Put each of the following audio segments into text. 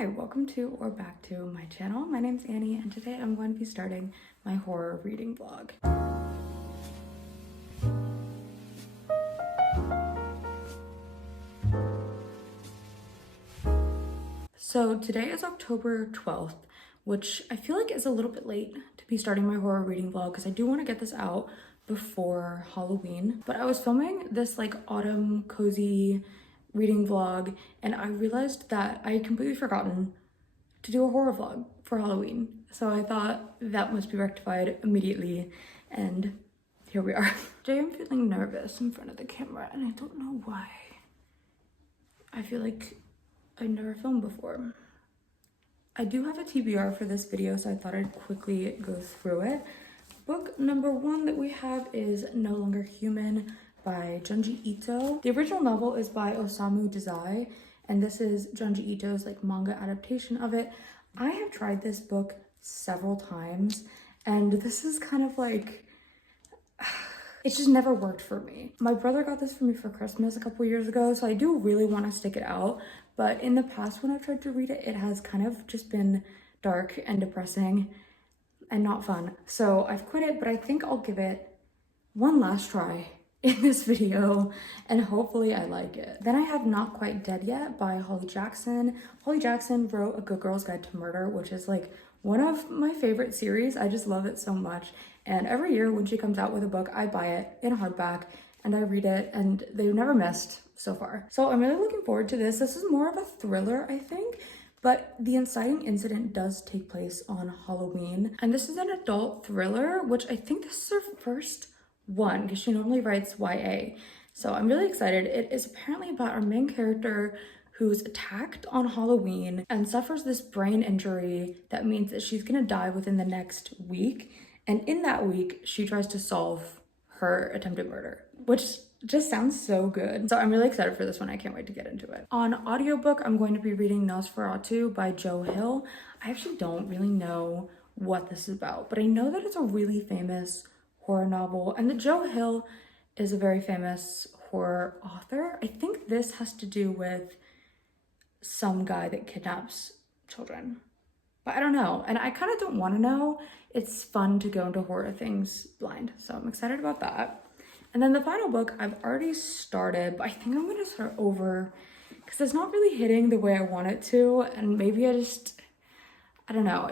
Hi, welcome to or back to my channel. My name's Annie and today I'm going to be starting my horror reading vlog. So today is October 12th, which I feel like is a little bit late to be starting my horror reading vlog because I do want to get this out before Halloween. But I was filming this like autumn cozy reading vlog and I realized that I had completely forgotten to do a horror vlog for Halloween. So I thought that must be rectified immediately and here we are. Today I'm feeling nervous in front of the camera and I don't know why. I feel like I've never filmed before. I do have a TBR for this video, so I thought I'd quickly go through it. Book number 1 that we have is No Longer Human by Junji Ito. The original novel is by Osamu Dazai, and this is Junji Ito's like manga adaptation of it. I have tried this book several times, and this is kind of like, it's just never worked for me. My brother got this for me for Christmas a couple years ago, so I do really want to stick it out. But in the past when I've tried to read it, it has kind of just been dark and depressing and not fun. So I've quit it, but I think I'll give it one last try in this video and hopefully I like it. Then I have Not Quite Dead Yet by Holly Jackson. Holly Jackson wrote A Good Girl's Guide to Murder, which is like one of my favorite series. I just love it so much. And every year when she comes out with a book, I buy it in a hardback and I read it and they've never missed so far. So I'm really looking forward to this. This is more of a thriller, I think, but the inciting incident does take place on Halloween. And this is an adult thriller, which I think this is her first one because she normally writes YA. So I'm really excited. It is apparently about our main character who's attacked on Halloween and suffers this brain injury that means that she's gonna die within the next week. And in that week, she tries to solve her attempted murder, which just sounds so good. So I'm really excited for this one. I can't wait to get into it. On audiobook, I'm going to be reading Nosferatu by Joe Hill. I actually don't really know what this is about, but I know that it's a really famous horror novel and that Joe Hill is a very famous horror author. I think this has to do with some guy that kidnaps children, but I don't know. And I kind of don't want to know. It's fun to go into horror things blind. So I'm excited about that. And then the final book I've already started, but I think I'm gonna start over because it's not really hitting the way I want it to. And maybe I don't know.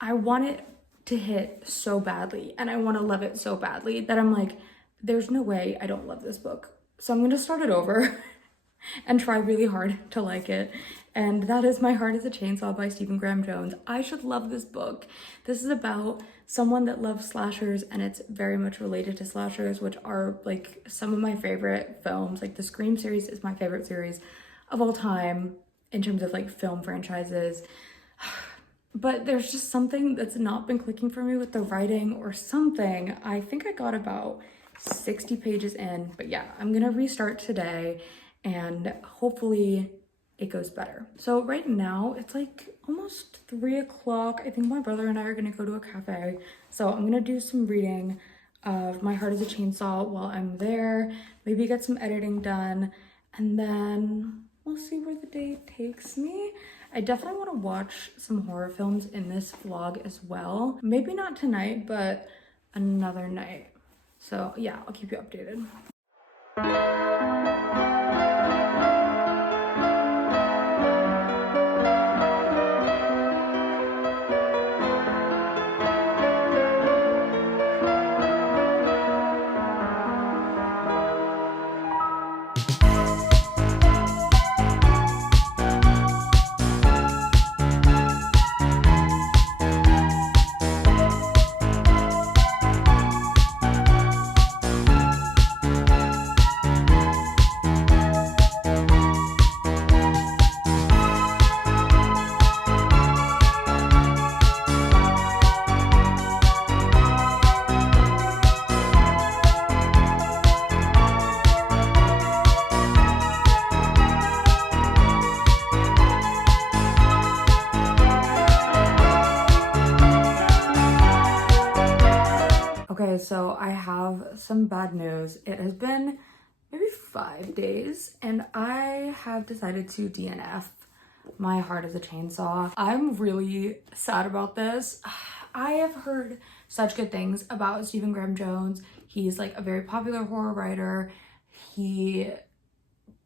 I want it to hit so badly and I want to love it so badly that I'm like, there's no way I don't love this book. So I'm gonna start it over and try really hard to like it. And that is My Heart is a Chainsaw by Stephen Graham Jones. I should love this book. This is about someone that loves slashers and it's very much related to slashers, which are like some of my favorite films. Like the Scream series is my favorite series of all time in terms of like film franchises. But there's just something that's not been clicking for me with the writing or something. I think I got about 60 pages in, but yeah, I'm gonna restart today and hopefully it goes better. So right now it's like almost 3 o'clock. I think my brother and I are gonna go to a cafe. So I'm gonna do some reading of My Heart is a Chainsaw while I'm there, maybe get some editing done, and then we'll see where the day takes me. I definitely want to watch some horror films in this vlog as well. Maybe not tonight, but another night. So yeah, I'll keep you updated. Okay, so I have some bad news. It has been maybe 5 days and I have decided to DNF My heart is a chainsaw. I'm really sad about this. I have heard such good things about Stephen Graham Jones. He's like a very popular horror writer. He,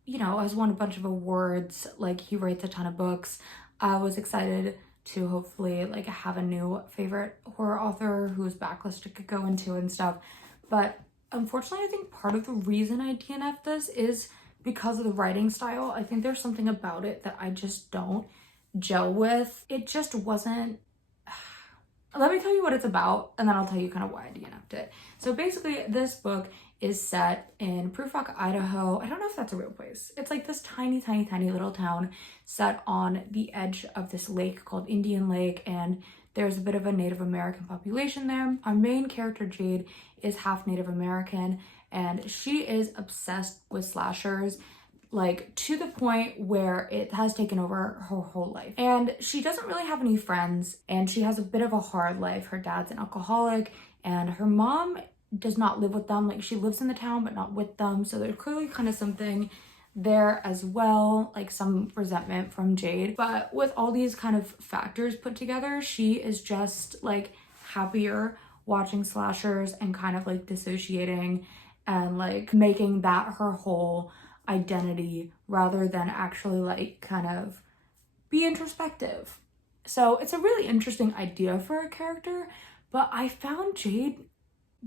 you know, has won a bunch of awards. Like, he writes a ton of books. I was excited to hopefully like have a new favorite horror author whose backlist I could go into and stuff. But unfortunately, I think part of the reason I DNF'd this is because of the writing style. I think there's something about it that I just don't gel with. It just wasn't. Let me tell you what it's about, and then I'll tell you kind of why I DNF'd it. So basically, this book is set in Proof Rock, Idaho. I don't know if that's a real place. It's like this tiny, tiny, tiny little town set on the edge of this lake called Indian Lake, and there's a bit of a Native American population there. Our main character, Jade, is half Native American, and she is obsessed with slashers, like to the point where it has taken over her whole life. And she doesn't really have any friends, and she has a bit of a hard life. Her dad's an alcoholic, and her mom does not live with them. Like, she lives in the town but not with them, so there's clearly kind of something there as well, like some resentment from Jade. But with all these kind of factors put together, she is just like happier watching slashers and kind of like dissociating and like making that her whole identity rather than actually like kind of be introspective. So it's a really interesting idea for a character, but I found Jade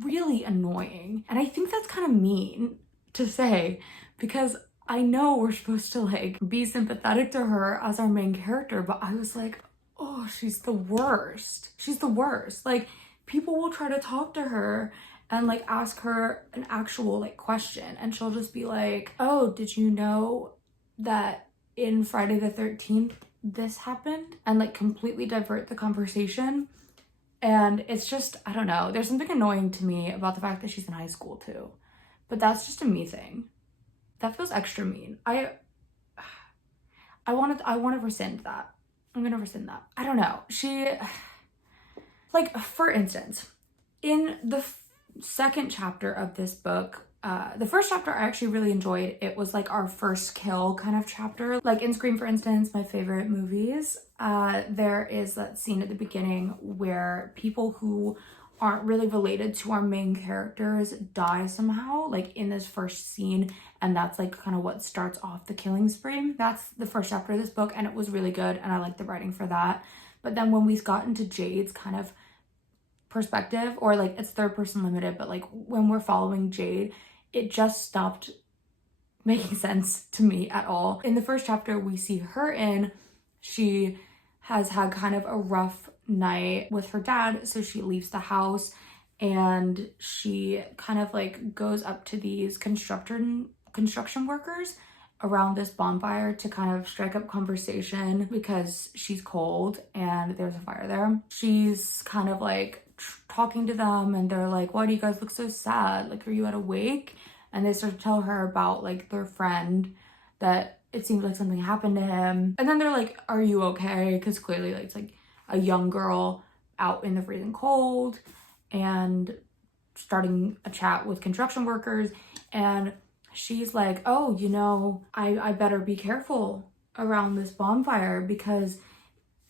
really annoying. And I think that's kind of mean to say, because I know we're supposed to like be sympathetic to her as our main character, but I was like, oh, she's the worst. She's the worst. Like, people will try to talk to her and like ask her an actual like question, and she'll just be like, oh, did you know that in Friday the 13th this happened? And like completely divert the conversation. And it's just, I don't know, there's something annoying to me about the fact that she's in high school too, but that's just a me thing. That feels extra mean. I want to rescind that. I'm gonna rescind that. I don't know. She, like, for instance, in the second chapter of this book, the first chapter I actually really enjoyed. It was like our first kill kind of chapter. Like in Scream, for instance, my favorite movies, there is that scene at the beginning where people who aren't really related to our main characters die somehow, like in this first scene, and that's like kind of what starts off the killing spree. That's the first chapter of this book, and it was really good, and I liked the writing for that. But then when we got into Jade's kind of perspective, or like it's third person limited, but like when we're following Jade, it just stopped making sense to me at all. In the first chapter, we see her in, she has had kind of a rough night with her dad, so she leaves the house and she kind of like goes up to these construction workers around this bonfire to kind of strike up conversation because she's cold and there's a fire there. She's kind of like talking to them, and they're like, why do you guys look so sad? Like, are you at a wake? And they start to tell her about like their friend, that it seems like something happened to him. And then they're like, are you okay? Because clearly like it's like a young girl out in the freezing cold, and starting a chat with construction workers. And she's like, oh, you know, I better be careful around this bonfire, because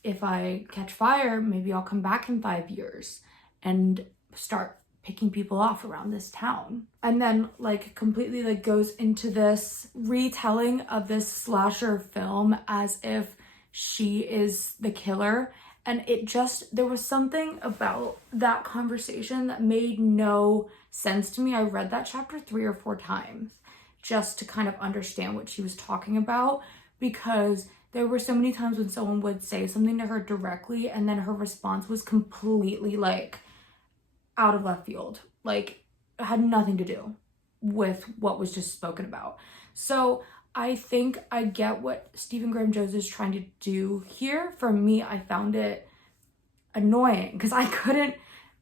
if I catch fire, maybe I'll come back in 5 years and start picking people off around this town. And then like completely like goes into this retelling of this slasher film as if she is the killer. And it just, there was something about that conversation that made no sense to me. I read that chapter 3 or 4 times just to kind of understand what she was talking about, because there were so many times when someone would say something to her directly and then her response was completely like out of left field. Like, it had nothing to do with what was just spoken about. So I think I get what Stephen Graham Jones is trying to do here. For me, I found it annoying because I couldn't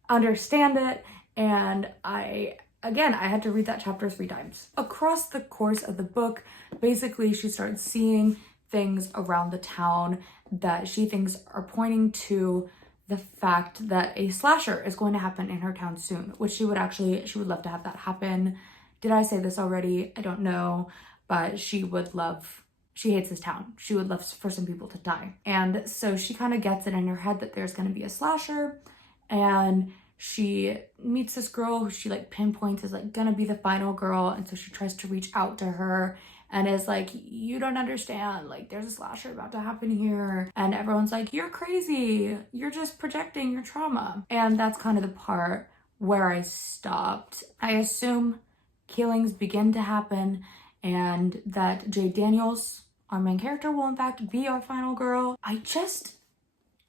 understand it, and I had to read that chapter 3 times. Across the course of the book, basically she starts seeing things around the town that she thinks are pointing to the fact that a slasher is going to happen in her town soon, which she would love to have that happen. Did I say this already? I don't know, but she would love she hates this town. She would love for some people to die. And so she kind of gets it in her head that there's going to be a slasher, and she meets this girl who she like pinpoints is like gonna be the final girl. And so she tries to reach out to her and is like, you don't understand, like there's a slasher about to happen here. And everyone's like, you're crazy, you're just projecting your trauma. And that's kind of the part where I stopped. I assume killings begin to happen and that Jade Daniels, our main character, will in fact be our final girl. I just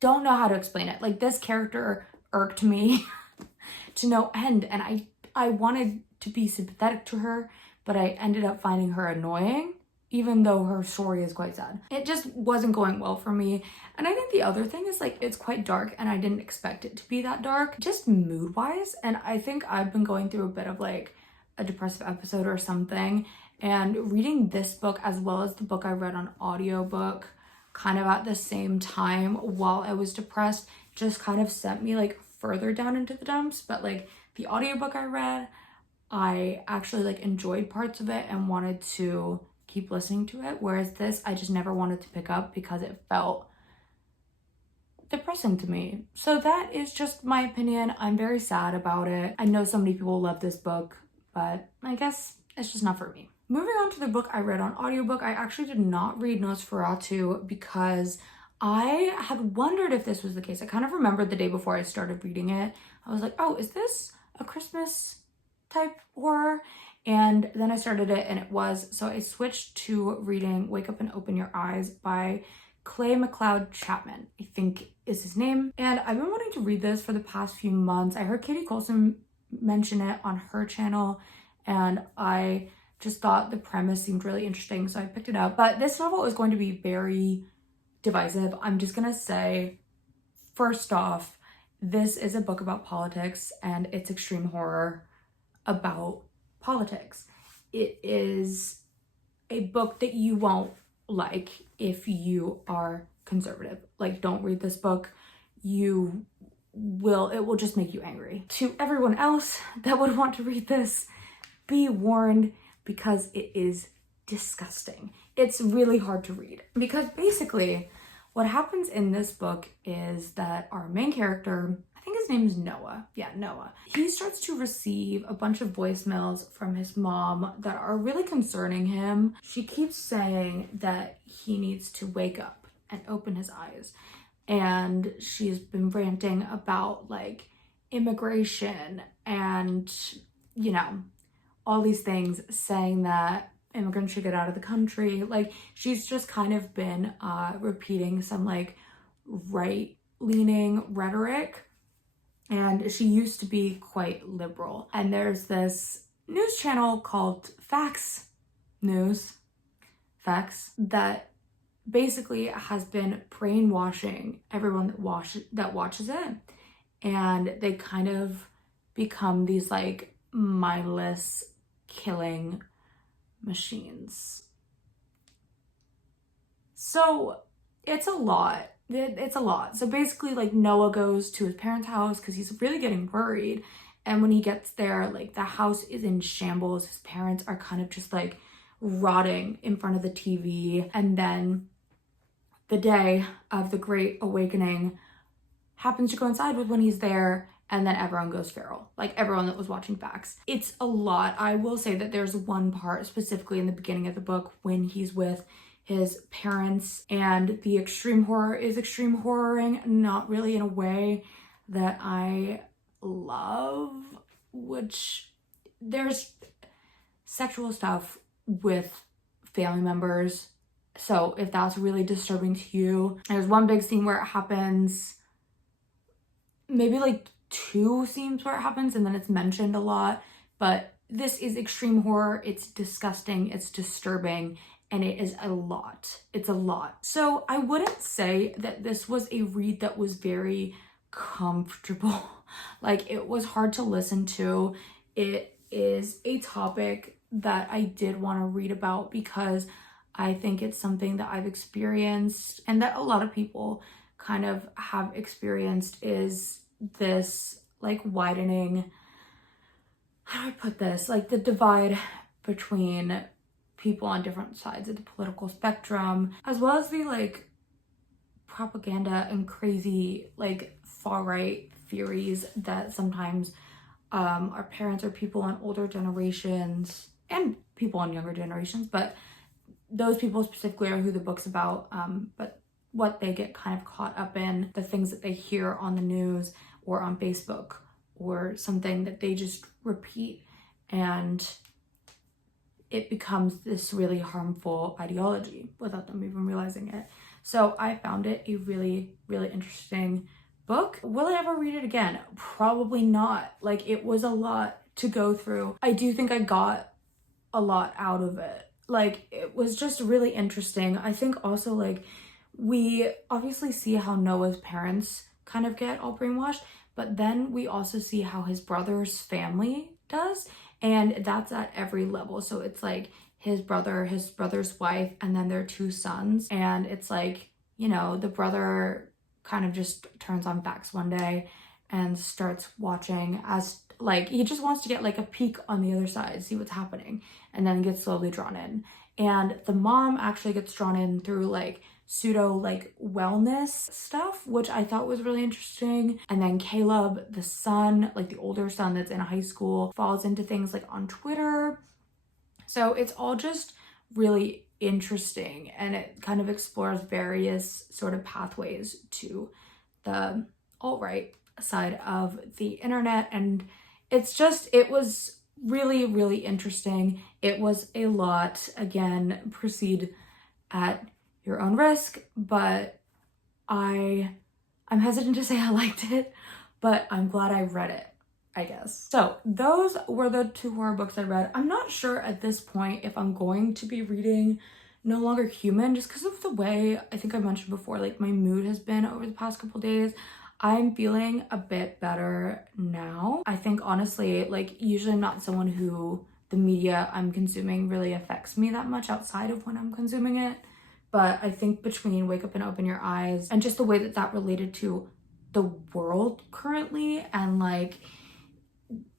don't know how to explain it. Like, this character irked me to no end, and I wanted to be sympathetic to her, but I ended up finding her annoying, even though her story is quite sad. It just wasn't going well for me. And I think the other thing is like, it's quite dark, and I didn't expect it to be that dark, just mood wise. And I think I've been going through a bit of like a depressive episode or something, and reading this book as well as the book I read on audiobook kind of at the same time while I was depressed just kind of sent me like further down into the dumps. But like the audiobook I read, I actually like enjoyed parts of it and wanted to keep listening to it, whereas this I just never wanted to pick up because it felt depressing to me. So that is just my opinion. I'm very sad about it. I know so many people love this book, but I guess it's just not for me. Moving on to the book I read on audiobook, I actually did not read Nosferatu because I had wondered if this was the case. I kind of remembered the day before I started reading it. I was like, oh, is this a Christmas type horror? And then I started it and it was. So I switched to reading Wake Up and Open Your Eyes by Clay McLeod Chapman, I think is his name. And I've been wanting to read this for the past few months. I heard Katie Colson mention it on her channel, and I just thought the premise seemed really interesting, so I picked it up. But this novel is going to be very divisive. I'm just gonna say, first off, this is a book about politics and it's extreme horror about politics. It is a book that you won't like if you are conservative. Like, don't read this book. It will just make you angry. To everyone else that would want to read this, be warned, because it is disgusting. It's really hard to read because basically what happens in this book is that our main character, I think his name is Noah. Yeah, Noah. He starts to receive a bunch of voicemails from his mom that are really concerning him. She keeps saying that he needs to wake up and open his eyes. And she's been ranting about like immigration and, you know, all these things, saying that immigrants should get out of the country. Like, she's just kind of been repeating some like right-leaning rhetoric, and she used to be quite liberal. And there's this news channel called Facts that basically has been brainwashing everyone that watches it, and they kind of become these like mindless killing machines. So it's a lot. It's a lot. So basically, like, Noah goes to his parents' house because he's really getting worried. And when he gets there, like, the house is in shambles. His parents are kind of just like rotting in front of the TV. And then the day of the Great Awakening happens to coincide with when he's there, and then everyone goes feral. Like, everyone that was watching Facts. It's a lot. I will say that there's one part specifically in the beginning of the book when he's with his parents, and the extreme horror is extreme horroring, not really in a way that I love, which there's sexual stuff with family members. So if that's really disturbing to you, there's one big scene where it happens, maybe like 2 scenes where it happens, and then it's mentioned a lot. But this is extreme horror. It's disgusting, it's disturbing, and it is a lot. It's a lot. So I wouldn't say that this was a read that was very comfortable. Like, it was hard to listen to. It is a topic that I did want to read about because I think it's something that I've experienced and that a lot of people kind of have experienced, is this like widening, how do I put this, like the divide between people on different sides of the political spectrum, as well as the like propaganda and crazy like far-right theories that sometimes our parents or people on older generations and people on younger generations, but those people specifically are who the book's about, but what they get kind of caught up in, the things that they hear on the news or on Facebook or something that they just repeat, and it becomes this really harmful ideology without them even realizing it. So I found it a really, really interesting book. Will I ever read it again? Probably not. Like, it was a lot to go through. I do think I got a lot out of it. Like, it was just really interesting. I think also, like, we obviously see how Noah's parents kind of get all brainwashed, but then we also see how his brother's family does, and that's at every level. So it's like his brother, his brother's wife, and then their 2 sons. And it's like, you know, the brother kind of just turns on facts one day and starts watching as like he just wants to get like a peek on the other side, see what's happening, and then gets slowly drawn in. And the mom actually gets drawn in through like pseudo like wellness stuff, which I thought was really interesting. And then Caleb, the son, like the older son that's in high school, falls into things like on Twitter. So it's all just really interesting, and it kind of explores various sort of pathways to the alt-right side of the internet. And it was really, really interesting. It was a lot. Again, proceed at your own risk, but I'm hesitant to say I liked it, but I'm glad I read it, I guess. So those were the 2 horror books I read. I'm not sure at this point if I'm going to be reading No Longer Human, just because of the way, I think I mentioned before, like my mood has been over the past couple days. I'm feeling a bit better now. I think honestly, like usually I'm not someone who the media I'm consuming really affects me that much outside of when I'm consuming it. But I think between Wake Up and Open Your Eyes and just the way that that related to the world currently and like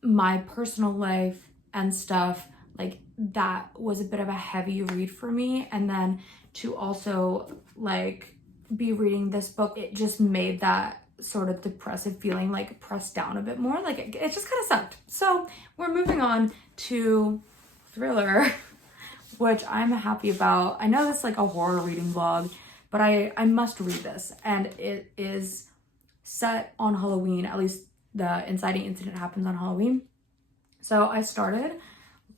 my personal life and stuff, like that was a bit of a heavy read for me. And then to also like be reading this book, it just made that sort of depressive feeling like pressed down a bit more. Like it just kind of sucked. So we're moving on to thriller, which I'm happy about. I know it's like a horror reading vlog, but I must read this, and it is set on Halloween. At least the inciting incident happens on Halloween. So I started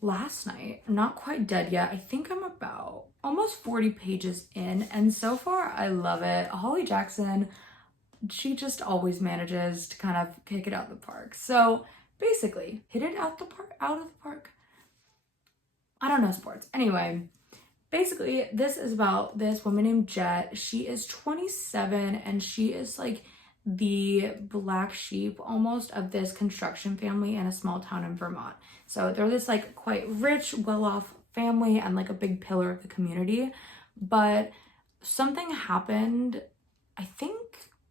last night. I'm not quite dead yet. I think I'm about almost 40 pages in, and so far I love it. Holly Jackson, she just always manages to kind of kick it out the park. So basically, hit it out of the park. I don't know sports. Anyway, basically this is about this woman named Jet. She is 27, and she is like the black sheep almost of this construction family in a small town in Vermont. So they're this like quite rich, well-off family and like a big pillar of the community. But something happened, I think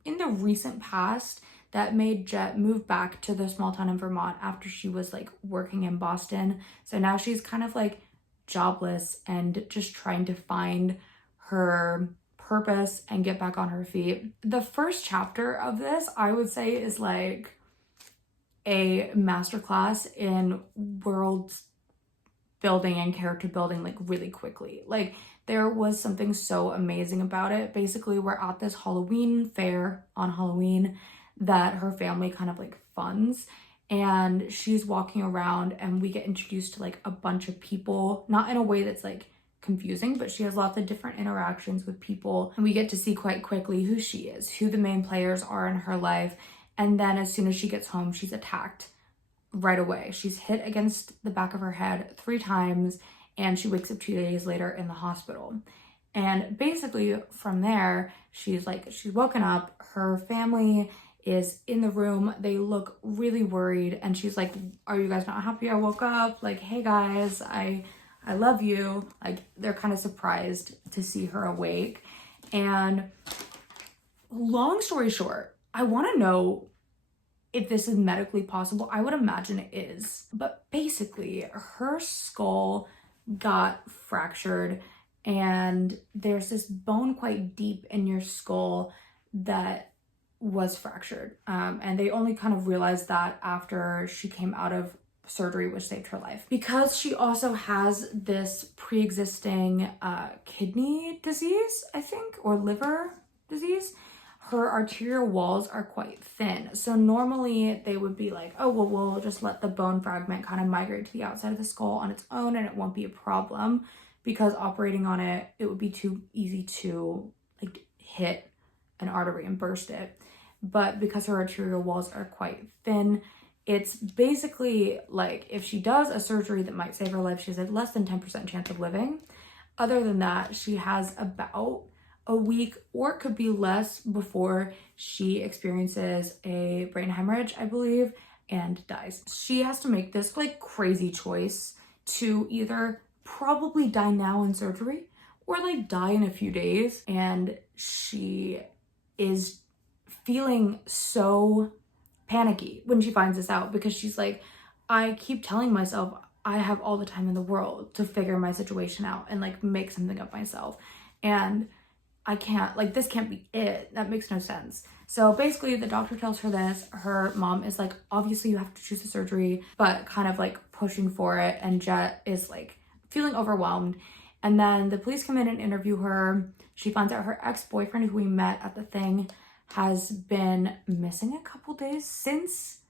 in the recent past, that made Jet move back to the small town in Vermont after she was like working in Boston. So now she's kind of like jobless and just trying to find her purpose and get back on her feet. The first chapter of this, I would say, is like a masterclass in world building and character building, like really quickly. Like there was something so amazing about it. Basically, we're at this Halloween fair on Halloween that her family kind of like funds, and she's walking around and we get introduced to like a bunch of people, not in a way that's like confusing, but she has lots of different interactions with people, and we get to see quite quickly who she is, who the main players are in her life. And then as soon as she gets home, she's attacked right away. She's hit against the back of her head 3 times, and she wakes up 2 days later in the hospital. And basically from there, she's woken up, her family is in the room, they look really worried, and she's like, are you guys not happy I woke up? Like, hey guys, I love you. Like, they're kind of surprised to see her awake. And long story short, I want to know if this is medically possible. I would imagine it is. But basically, her skull got fractured, and there's this bone quite deep in your skull that was fractured. And they only kind of realized that after she came out of surgery, which saved her life. Because she also has this pre-existing kidney disease, I think, or liver disease, her arterial walls are quite thin. So normally they would be like, oh, well, we'll just let the bone fragment kind of migrate to the outside of the skull on its own and it won't be a problem, because operating on it, it would be too easy to like hit an artery and burst it. But because her arterial walls are quite thin, it's basically like if she does a surgery that might save her life, she has a less than 10% chance of living. Other than that, she has about a week, or it could be less, before she experiences a brain hemorrhage, I believe, and dies. She has to make this like crazy choice to either probably die now in surgery or like die in a few days. And she is feeling so panicky when she finds this out, because she's like, I keep telling myself I have all the time in the world to figure my situation out and like make something of myself, and I can't, like, this can't be it. That makes no sense. So basically the doctor tells her this. Her mom is like, obviously you have to choose the surgery, but kind of like pushing for it. And Jet is like feeling overwhelmed. And then the police come in and interview her. She finds out her ex-boyfriend, who we met at the thing, has been missing a couple days since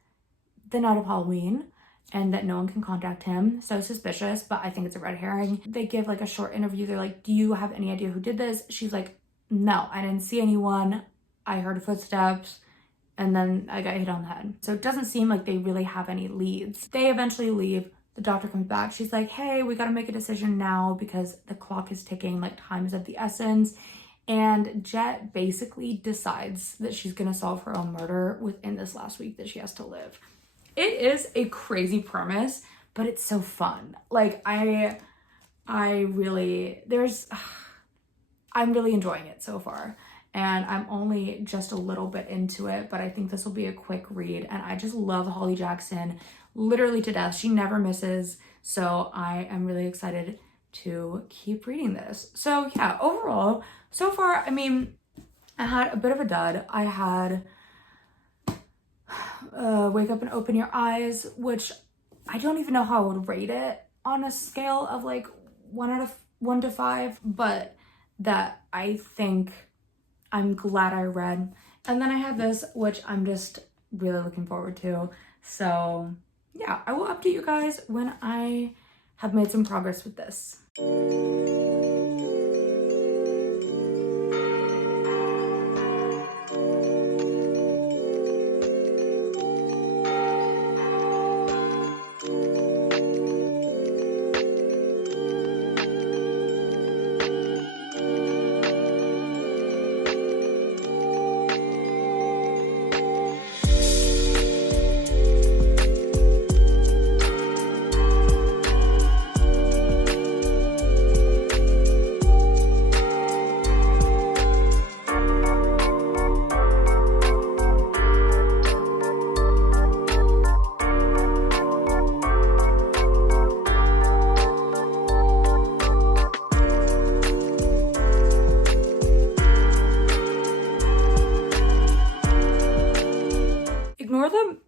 the night of Halloween, and that no one can contact him. So suspicious, but I think it's a red herring. They give like a short interview. They're like, do you have any idea who did this? She's like, no, I didn't see anyone. I heard footsteps and then I got hit on the head. So it doesn't seem like they really have any leads. They eventually leave. The doctor comes back. She's like, hey, we got to make a decision now because the clock is ticking, like time is of the essence. And Jet basically decides that she's going to solve her own murder within this last week that she has to live. It is a crazy premise, but it's so fun. Like I'm really enjoying it so far. And I'm only just a little bit into it, but I think this will be a quick read. And I just love Holly Jackson literally to death. She never misses. So I am really excited to keep reading this. So yeah, overall, so far, I mean, I had a bit of a dud. I had Wake Up and Open Your Eyes, which I don't even know how I would rate it on a scale of like 1 to 5, but that I think I'm glad I read. And then I have this, which I'm just really looking forward to. So yeah, I will update you guys when I have made some progress with this.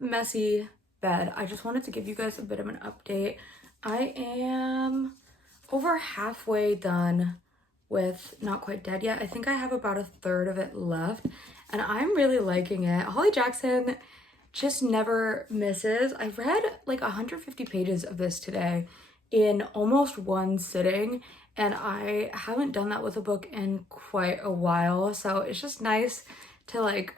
Messy bed. I just wanted to give you guys a bit of an update. I am over halfway done with Not Quite Dead Yet. I think I have about a third of it left and I'm really liking it. Holly Jackson just never misses. I read like 150 pages of this today in almost one sitting, and I haven't done that with a book in quite a while. So it's just nice to like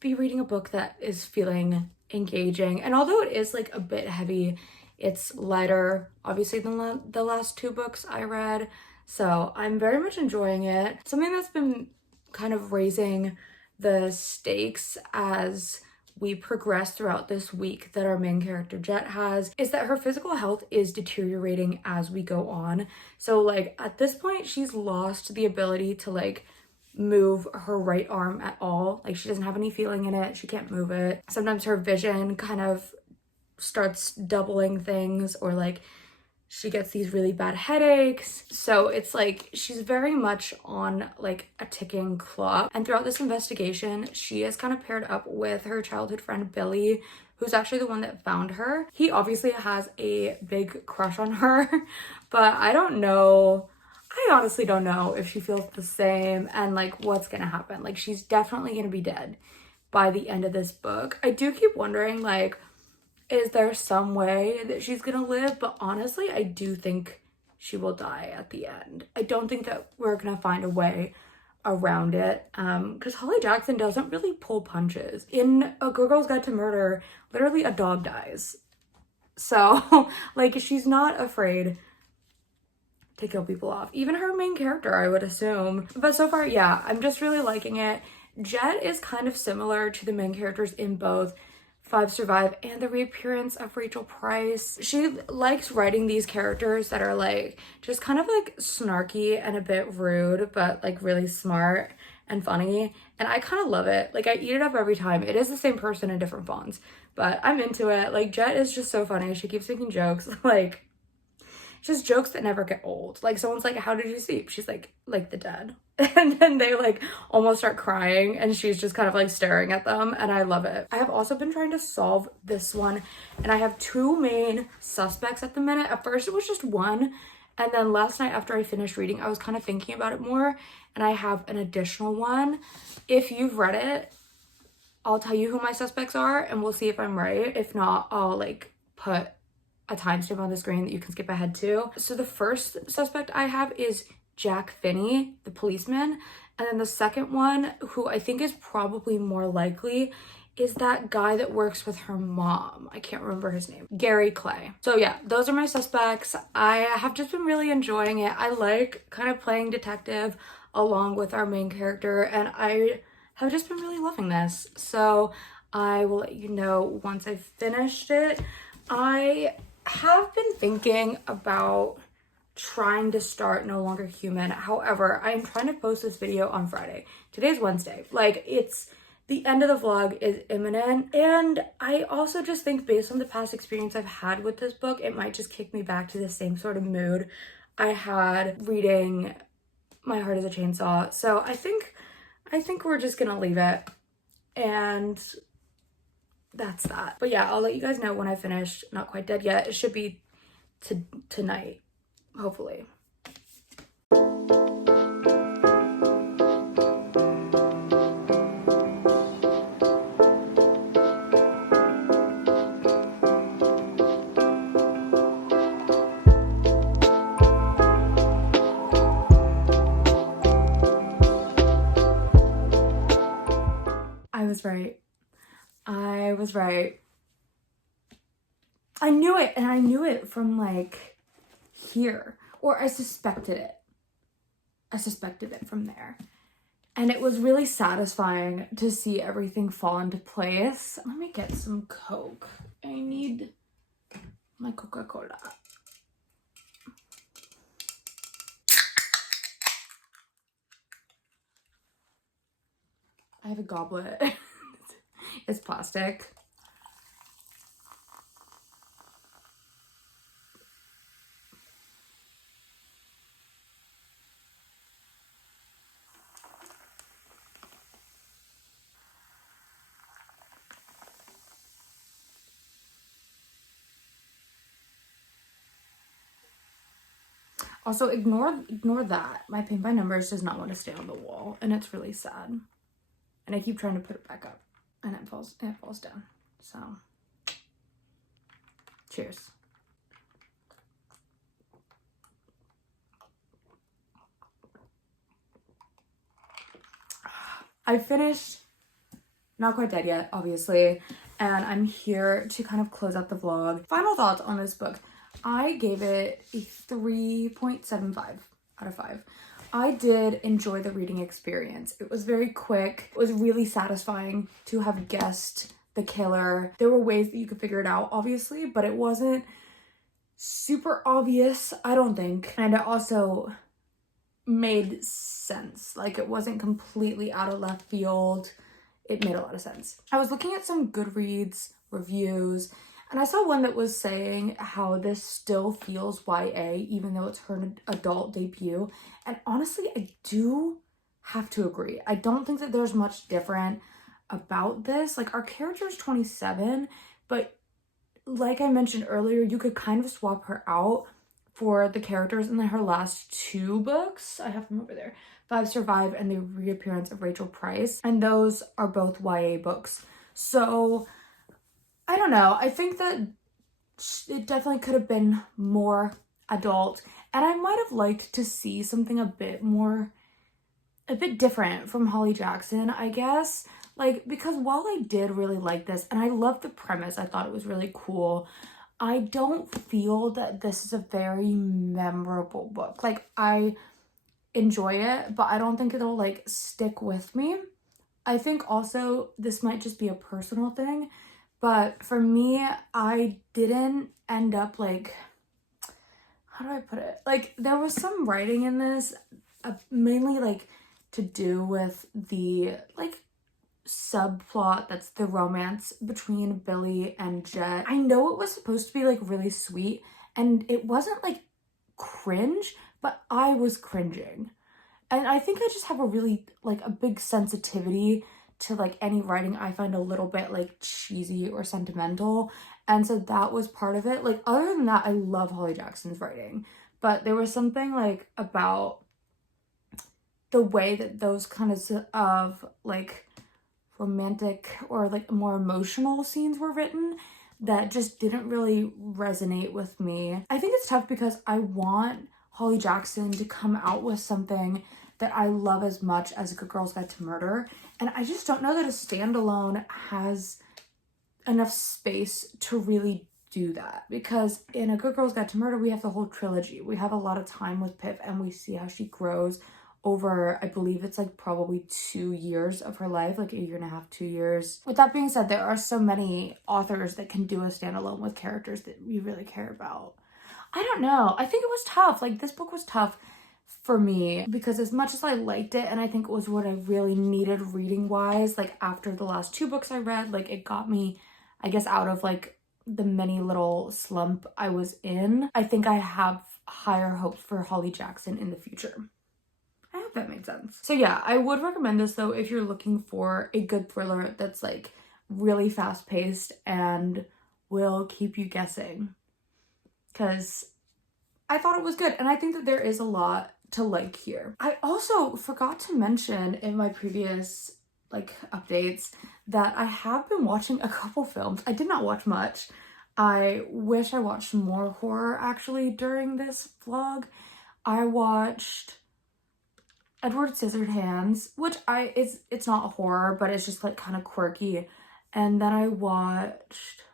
be reading a book that is feeling engaging. And although it is like a bit heavy, it's lighter obviously than the last two books I read. So I'm very much enjoying it. Something that's been kind of raising the stakes as we progress throughout this week that our main character Jet has is that her physical health is deteriorating as we go on. So like at this point she's lost the ability to like move her right arm at all. Like she doesn't have any feeling in it. She can't move it. Sometimes her vision kind of starts doubling things, or like she gets these really bad headaches. So it's like she's very much on like a ticking clock. And throughout this investigation, she is kind of paired up with her childhood friend Billy, who's actually the one that found her. He obviously has a big crush on her, but I don't know. I honestly don't know if she feels the same and like what's gonna happen. Like she's definitely gonna be dead by the end of this book. I do keep wondering, like, is there some way that she's gonna live? But honestly, I do think she will die at the end. I don't think that we're gonna find a way around it, because Holly Jackson doesn't really pull punches. In A Good Girl's Guide to Murder, literally a dog dies. So, like, she's not afraid to kill people off. Even her main character, I would assume. But so far, yeah, I'm just really liking it. Jet is kind of similar to the main characters in both Five Survive and the reappearance of Rachel Price. She likes writing these characters that are like just kind of like snarky and a bit rude, but like really smart and funny. And I kind of love it. Like I eat it up every time. It is the same person in different fonts, but I'm into it. Like Jet is just so funny. She keeps making jokes, like just jokes that never get old. Like someone's like, how did you sleep? She's like the dead. And then they like almost start crying and she's just kind of like staring at them, and I love it. I have also been trying to solve this one, and I have two main suspects at the minute. At first it was just one, and then last night after I finished reading, I was kind of thinking about it more, and I have an additional one. If you've read it, I'll tell you who my suspects are and we'll see if I'm right. If not, I'll like put a timestamp on the screen that you can skip ahead to. So the first suspect I have is Jack Finney, the policeman. And then the second one, who I think is probably more likely, is that guy that works with her mom. I can't remember his name. Gary Clay. So yeah, those are my suspects. I have just been really enjoying it. I like kind of playing detective along with our main character, and I have just been really loving this. So I will let you know once I've finished it. I have been thinking about trying to start No Longer Human. However, I am trying to post this video on Friday. Today's Wednesday. Like, it's the end of the vlog is imminent. And I also just think based on the past experience I've had with this book, it might just kick me back to the same sort of mood I had reading My Heart is a Chainsaw. So I think we're just gonna leave it. And that's that. But yeah, I'll let you guys know when I finish Not Quite Dead Yet. It should be tonight, hopefully. I was right. I was right. I knew it, and I knew it from like here, or I suspected it. I suspected it from there. And it was really satisfying to see everything fall into place. Let me get some Coke. I need my Coca-Cola. I have a goblet. It's plastic. Also, ignore that. My Paint by Numbers does not want to stay on the wall, and it's really sad. And I keep trying to put it back up, and it falls down. So, cheers. I finished Not Quite Dead Yet, obviously, and I'm here to kind of close out the vlog. Final thoughts on this book. I gave it a 3.75 out of 5. I did enjoy the reading experience. It was very quick. It was really satisfying to have guessed the killer. There were ways that you could figure it out, obviously, but it wasn't super obvious, I don't think. And it also made sense. Like, it wasn't completely out of left field. It made a lot of sense. I was looking at some Goodreads reviews, And I saw one that was saying how this still feels YA, even though it's her adult debut. And honestly, I do have to agree. I don't think that there's much different about this. Like, our character is 27, but like I mentioned earlier, you could kind of swap her out for the characters in her last 2 books. I have them over there. 5 Survive and the Reappearance of Rachel Price. And those are both YA books. So, I don't know. I think that it definitely could have been more adult. And I might have liked to see something a bit different from Holly Jackson, I guess. Like, because while I did really like this, and I loved the premise, I thought it was really cool, I don't feel that this is a very memorable book. Like, I enjoy it, but I don't think it'll, like, stick with me. I think also this might just be a personal thing, but for me, I didn't end up, like, how do I put it? Like, there was some writing in this, mainly, like, to do with the, like, subplot that's the romance between Billy and Jet. I know it was supposed to be, like, really sweet, and it wasn't, like, cringe, but I was cringing. And I think I just have a really, like, a big sensitivity to, like, any writing I find a little bit, like, cheesy or sentimental. And so that was part of it. Like, other than that, I love Holly Jackson's writing. But there was something, like, about the way that those kind of like, romantic or, like, more emotional scenes were written that just didn't really resonate with me. I think it's tough because I want Holly Jackson to come out with something that I love as much as A Good Girl's Guide to Murder. And I just don't know that a standalone has enough space to really do that. Because in A Good Girl's Guide to Murder, we have the whole trilogy. We have a lot of time with Pip and we see how she grows over, I believe it's, like, probably 2 years of her life, like 1.5 years, 2 years. With that being said, there are so many authors that can do a standalone with characters that we really care about. I don't know. I think it was tough. Like, this book was tough for me because as much as I liked it, and I think it was what I really needed reading wise, like, after the last 2 books I read, like, it got me, I guess, out of, like, the mini little slump I was in. I think I have higher hopes for Holly Jackson in the future. I hope that made sense. So yeah, I would recommend this though if you're looking for a good thriller that's, like, really fast paced and will keep you guessing. Because I thought it was good, and I think that there is a lot to like here. I also forgot to mention in my previous, like, updates that I have been watching a couple films. I did not watch much. I wish I watched more horror actually during this vlog. I watched Edward Scissorhands, which it's not horror, but it's just, like, kind of quirky. And then I watched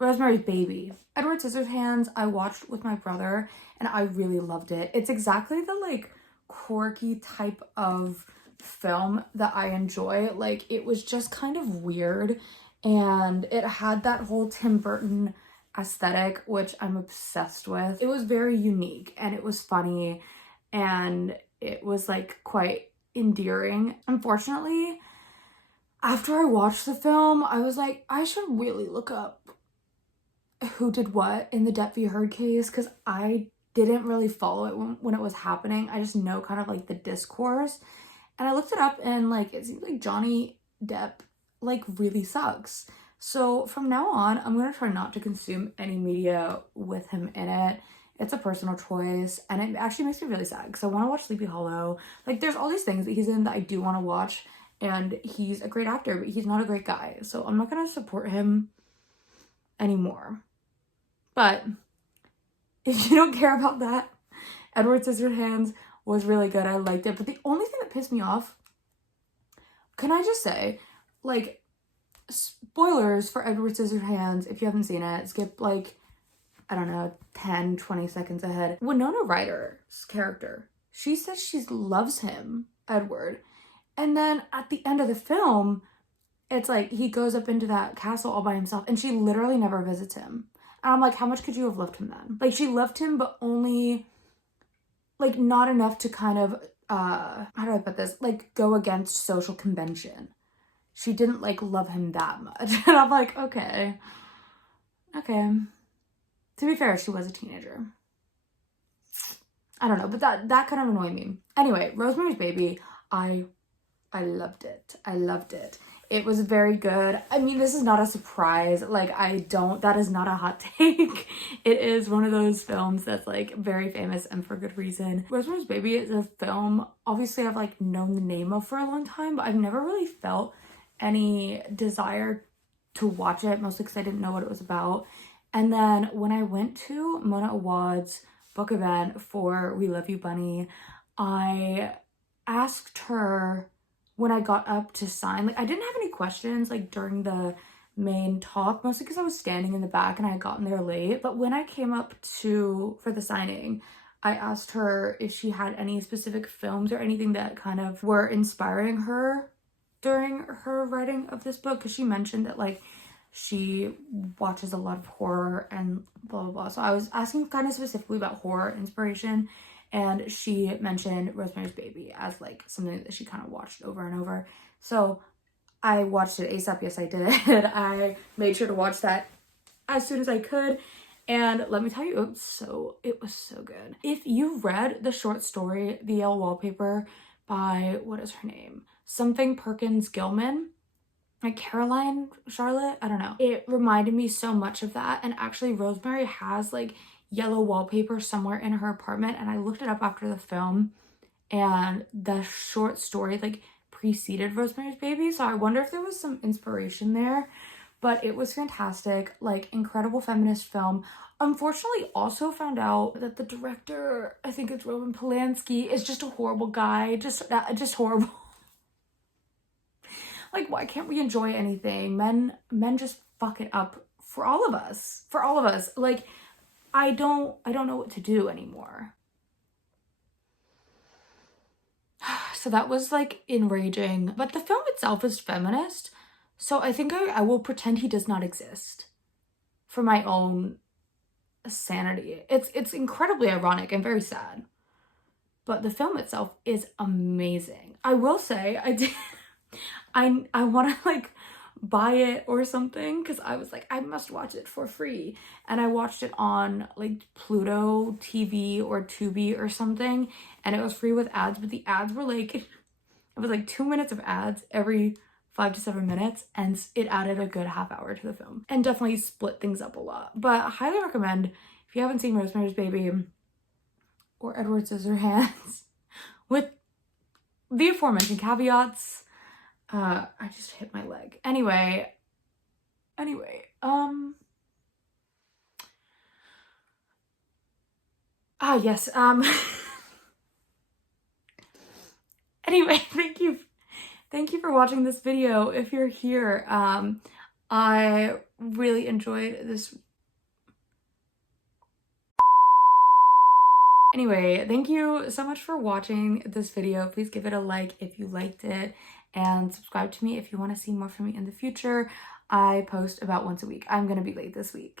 Rosemary's Baby. Edward Scissorhands I watched with my brother and I really loved it. It's exactly the, like, quirky type of film that I enjoy. Like, it was just kind of weird and it had that whole Tim Burton aesthetic, which I'm obsessed with. It was very unique and it was funny and it was, like, quite endearing. Unfortunately, after I watched the film, I was like, I should really look up who did what in the Depp v. Heard case, because I didn't really follow it when it was happening. I just know kind of, like, the discourse. And I looked it up and, like, it seems like Johnny Depp, like, really sucks. So from now on, I'm gonna try not to consume any media with him in it. It's a personal choice, and it actually makes me really sad because I want to watch Sleepy Hollow. Like, there's all these things that he's in that I do want to watch, and he's a great actor, but he's not a great guy, so I'm not going to support him anymore. But if you don't care about that, Edward Scissorhands was really good. I liked it, but the only thing that pissed me off, can I just say, like, spoilers for Edward Scissorhands, if you haven't seen it, skip, like, I don't know, 10, 20 seconds ahead. Winona Ryder's character, she says she loves him, Edward. And then at the end of the film, it's like he goes up into that castle all by himself and she literally never visits him. And I'm like, how much could you have loved him then? Like, she loved him, but only, like, not enough to kind of, how do I put this? Like, go against social convention. She didn't, like, love him that much. And I'm like, okay. Okay. To be fair, she was a teenager. I don't know, but that kind of annoyed me. Anyway, Rosemary's Baby, I loved it. I loved it. It was very good. I mean, this is not a surprise. Like, that is not a hot take. It is one of those films that's like very famous and for good reason. Rosemary's Baby is a film, obviously I've like known the name of for a long time, but I've never really felt any desire to watch it, mostly because I didn't know what it was about. And then when I went to Mona Awad's book event for We Love You Bunny, I asked her when I got up to sign, like I didn't have any questions like during the main talk, mostly because I was standing in the back and I had gotten there late. But when I came up for the signing, I asked her if she had any specific films or anything that kind of were inspiring her during her writing of this book, because she mentioned that like she watches a lot of horror and blah blah blah. So I was asking kind of specifically about horror inspiration, and she mentioned Rosemary's Baby as like something that she kind of watched over and over. So I watched it ASAP. Yes, I did. I made sure to watch that as soon as I could. And let me tell you, it was so good. If you've read the short story, The Yellow Wallpaper by, what is her name? Something Perkins Gilman, like Caroline Charlotte, I don't know. It reminded me so much of that. And actually Rosemary has like yellow wallpaper somewhere in her apartment, and I looked it up after the film, and the short story like preceded Rosemary's Baby, so I wonder if there was some inspiration there. But it was fantastic, like incredible feminist film. Unfortunately, also found out that the director, I think it's Roman Polanski, is just a horrible guy, just horrible. Like, why can't we enjoy anything? Men just fuck it up for all of us. Like, I don't know what to do anymore. So that was like enraging. But the film itself is feminist, so I think I will pretend he does not exist for my own sanity. It's incredibly ironic and very sad, but the film itself is amazing. I will say I want to like buy it or something, because I was like, I must watch it for free, and I watched it on like Pluto TV or Tubi or something, and it was free with ads, but the ads were like, it was like 2 minutes of ads every 5 to 7 minutes, and it added a good half hour to the film and definitely split things up a lot. But I highly recommend, if you haven't seen Rosemary's Baby or Edward Scissorhands, with the aforementioned caveats. I just hit my leg. Anyway, yes, anyway, thank you for watching this video. If you're here, I really enjoyed this. Anyway, thank you so much for watching this video. Please give it a like if you liked it, and subscribe to me if you want to see more from me in the future. I post about once a week. I'm gonna be late this week,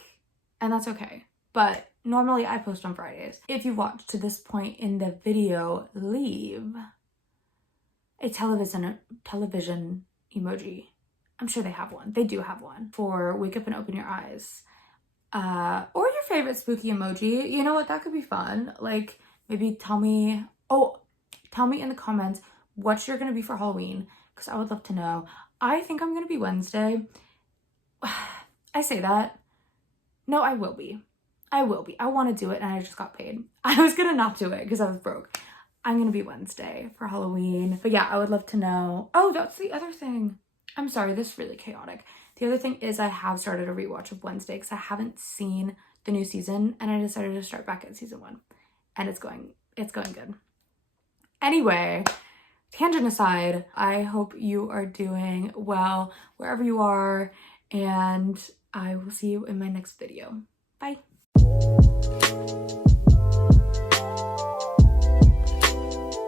and that's okay. But normally I post on Fridays. If you watched to this point in the video, leave a television emoji. I'm sure they have one. They do have one for wake up and open your eyes. Or your favorite spooky emoji. You know what? That could be fun. Like, maybe tell me in the comments what you're gonna be for Halloween, because I would love to know. I think I'm gonna be Wednesday. I say that. No, I will be. I want to do it, and I just got paid. I was gonna not do it because I was broke. I'm gonna be Wednesday for Halloween. But yeah, I would love to know. Oh, that's the other thing. I'm sorry, this is really chaotic. The other thing is I have started a rewatch of Wednesday because I haven't seen the new season, and I decided to start back at season 1, and it's going good. Anyway, tangent aside, I hope you are doing well wherever you are, and I will see you in my next video. Bye.